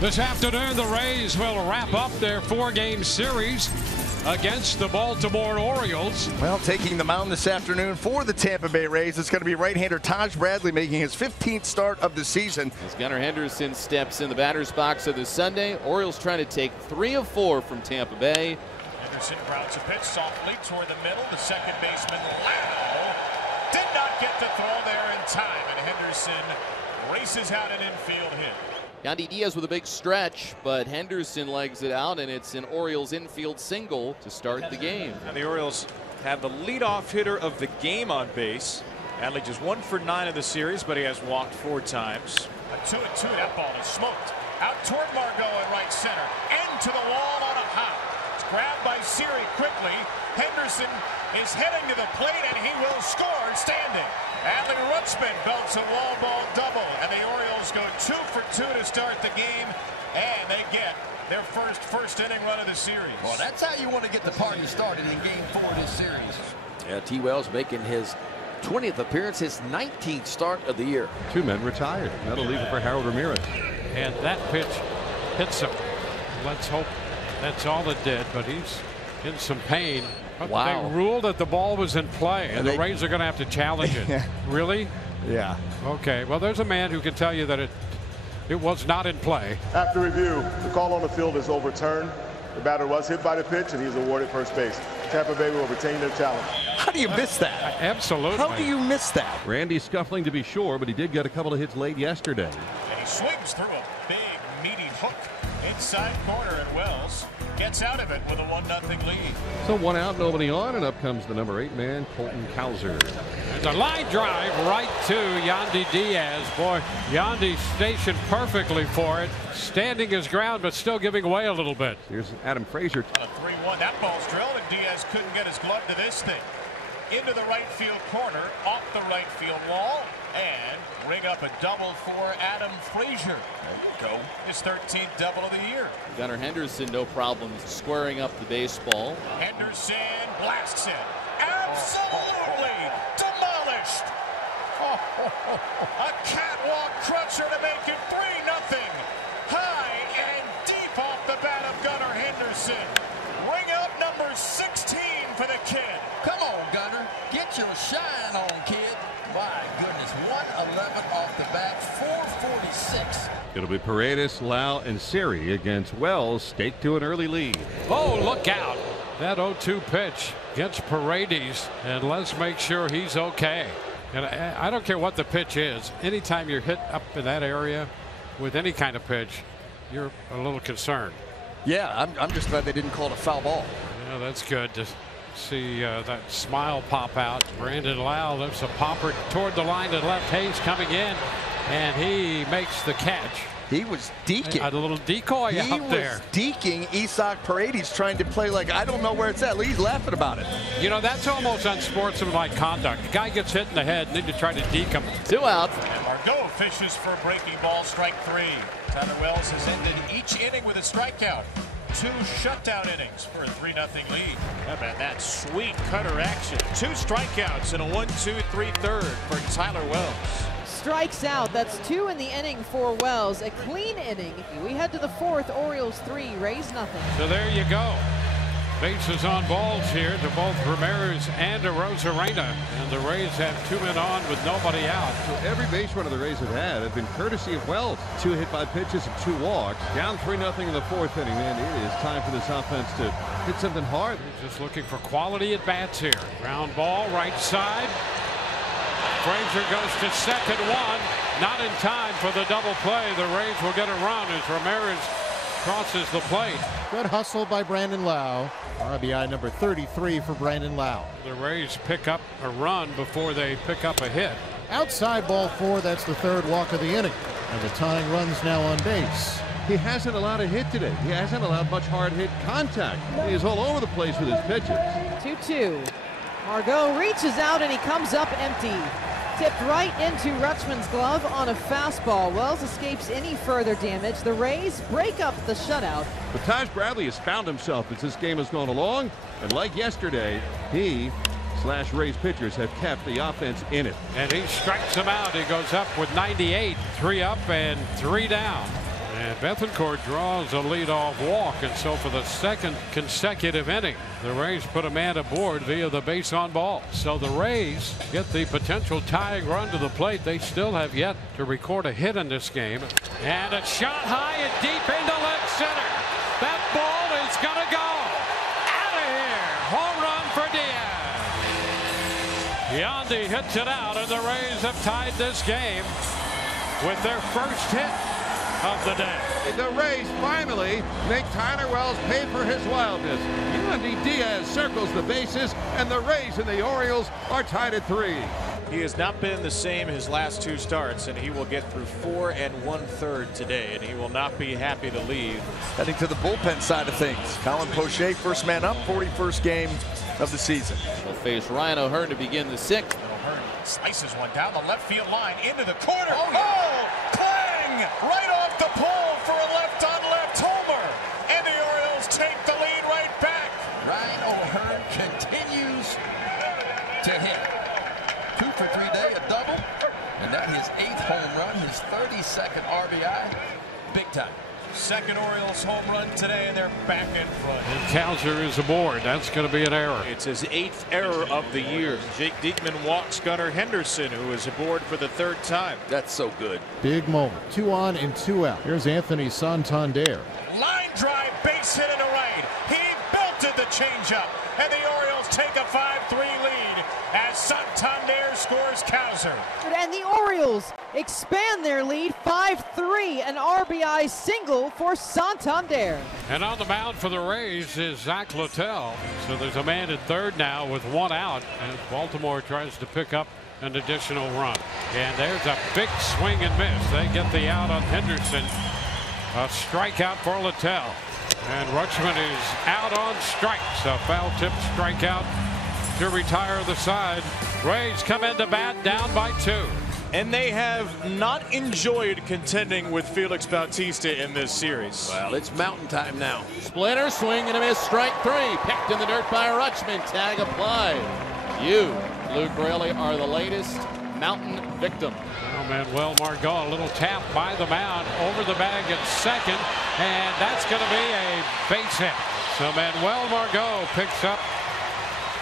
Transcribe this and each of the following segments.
This afternoon, the Rays will wrap up their 4-game series against the Baltimore Orioles. Well, taking the mound this afternoon for the Tampa Bay Rays, it's going to be right-hander Taj Bradley making his 15th start of the season. As Gunnar Henderson steps in the batter's box of this Sunday, Orioles trying to take 3 of 4 from Tampa Bay. Henderson grounds a pitch softly toward the middle. The second baseman, Lau, did not get the throw there in time, and Henderson races out an infield hit. Yandy Diaz with a big stretch, but Henderson legs it out, and it's an Orioles infield single to start the game. And the Orioles have the leadoff hitter of the game on base. Adley just 1 for 9 of the series, but he has walked 4 times. A 2-2. That ball is smoked out toward Margot in right center and to the wall on a hop. It's grabbed by Siri quickly. Henderson is heading to the plate, and he will score standing. Adley Rutschman belts a wall ball double, and the Orioles go 2 for 2 to start the game, and they get their first inning run of the series. Well, that's how you want to get the party started in Game 4 of this series. Yeah, T. Wells making his 20th appearance, his 19th start of the year. 2 men retired. That'll leave it for Harold Ramirez. And that pitch hits him. Let's hope that's all it did, but he's in some pain. But wow. They ruled that the ball was in play, and the Rays are going to have to challenge it. Really? Yeah. Okay. Well, there's a man who can tell you that it was not in play. After review, the call on the field is overturned. The batter was hit by the pitch, and he's awarded first base. Tampa Bay will retain their challenge. How do you miss that? Absolutely. How do you miss that? Randy scuffling to be sure, but he did get a couple of hits late yesterday. And he swings through a big, meaty hook inside corner, and Wells gets out of it with a 1-0 lead. So 1 out, nobody on, and up comes the number 8 man, Colton Cowser. There's a line drive right to Yandy Diaz. Boy, Yandy stationed perfectly for it, standing his ground, but still giving away a little bit. Here's Adam Frazier. On a 3-1, that ball's drilled, and Diaz couldn't get his glove to this thing. Into the right field corner, off the right field wall, and ring up a double for Adam Frazier. There you go. His 13th double of the year. Gunnar Henderson, no problem squaring up the baseball. Henderson blasts it. Absolutely demolished. A catwalk crusher to make it 3-0. High and deep off the bat of Gunnar Henderson. Ring up number 16 for the kid. Come on, Gunnar. Get your shine on, kid. My goodness, 111 off the bat, 446. It'll be Paredes, Lau, and Siri against Wells, stake to an early lead. Oh, look out. That 0-2 pitch gets Paredes, and let's make sure he's okay. And I don't care what the pitch is. Anytime you're hit up in that area with any kind of pitch, you're a little concerned. Yeah, I'm just glad they didn't call it a foul ball. Yeah, that's good to see that smile pop out. Brandon Lau lifts a popper toward the line to left. Hayes coming in, and he makes the catch. He was deking. A little decoy out there. He was deking Isaac Paredes, trying to play like, I don't know where it's at. He's laughing about it. You know, that's almost unsportsmanlike conduct. The guy gets hit in the head, and then you try to deke him. 2 outs. And Margot fishes for a breaking ball, strike 3. Tyler Wells has ended each inning with a strikeout. 2 shutdown innings for a 3-0 lead. How about that sweet cutter action? 2 strikeouts and a 1-2-3 for Tyler Wells. Strikes out. That's 2 in the inning for Wells. A clean inning. We head to the 4th. Orioles 3, Rays nothing. So there you go. Bases on balls here to both Ramirez and Arozarena. And the Rays have 2 men on with nobody out. So every base runner the Rays have been courtesy of Wells. 2 hit by pitches and 2 walks. Down 3-0 in the 4th inning, and it is time for this offense to hit something hard. Just looking for quality at bats here. Ground ball, right side. Frazier goes to second, 1. Not in time for the double play. The Rays will get a run as Ramirez crosses the plate. Good hustle by Brandon Lau. RBI number 33 for Brandon Lau. The Rays pick up a run before they pick up a hit. Outside ball 4. That's the 3rd walk of the inning. And the tying run's now on base. He hasn't allowed a hit today. He hasn't allowed much hard hit contact. He is all over the place with his pitches. 2-2. Margot reaches out, and he comes up empty. Tipped right into Rutschman's glove on a fastball. Wells escapes any further damage. The Rays break up the shutout. But Taj Bradley has found himself as this game has gone along, and like yesterday, he / Rays pitchers have kept the offense in it. And he strikes him out. He goes up with 98, 3 up and 3 down. And Bethancourt draws a leadoff walk, and so for the second consecutive inning, the Rays put a man aboard via the base on ball. So the Rays get the potential tying run to the plate. They still have yet to record a hit in this game. And a shot high and deep into left center. That ball is going to go out of here. Home run for Diaz. Yandy hits it out, and the Rays have tied this game with their first hit of the day. The Rays finally make Tyler Wells pay for his wildness. Yandy Diaz circles the bases, and the Rays and the Orioles are tied at 3. He has not been the same his last 2 starts, and he will get through 4 1/3 today, and he will not be happy to leave. Heading to the bullpen side of things. Colin Poche, first man up, 41st game of the season. Will face Ryan O'Hearn to begin the 6th. O'Hearn slices one down the left field line into the corner. Oh, clang! Right off the pole for a left-on-left homer. And the Orioles take the lead right back. Ryan O'Hearn continues to hit. 2 for 3 day, a double. And that his 8th home run, his 32nd RBI. Big time. Second Orioles home run today, and they're back in front. And Kowser is aboard. That's going to be an error. It's his 8th error of the year. Jake Diekman walks Gunnar Henderson, who is aboard for the 3rd time. That's so good. Big moment. 2 on and 2 out. Here's Anthony Santander. Line drive, base hit into right. He belted the changeup, and the Orioles take a 5-3 lead as Santander scores Kowser. And the Orioles expand their lead 5-3, an RBI single for Santander. And on the mound for the Rays is Zach Littell. So there's a man at third now with 1 out, and Baltimore tries to pick up an additional run. And there's a big swing and miss. They get the out on Henderson. A strikeout for Littell. And Rutschman is out on strikes. A foul tip strikeout to retire the side. Rays come into bat down by 2. And they have not enjoyed contending with Felix Bautista in this series. Well, it's mountain time now. Splitter, swing and a miss, strike 3. Picked in the dirt by Rutschman. Tag applied. You, Luke Raley, are the latest mountain victim. Oh, Manuel Margot, a little tap by the mound over the bag at second, and that's going to be a base hit. So Manuel Margot picks up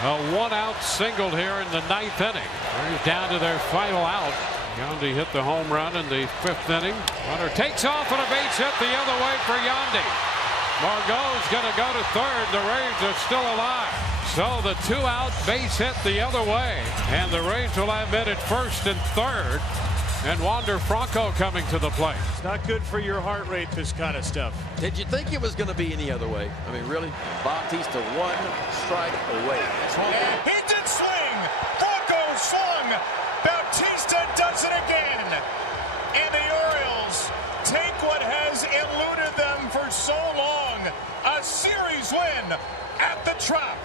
a 1-out single here in the 9th inning. They're down to their final out. Yandy hit the home run in the 5th inning. Runner takes off and a base hit the other way for Yandy. Margot's going to go to third. The Rays are still alive. So the 2-out base hit the other way, and the Rays will have men at first and third, and Wander Franco coming to the plate. It's not good for your heart rate, this kind of stuff. Did you think it was going to be any other way? I mean, really? Bautista 1 strike away. And he did swing. Franco swung. Bautista does it again. And the Orioles take what has eluded them for so long. A series win at the Trop.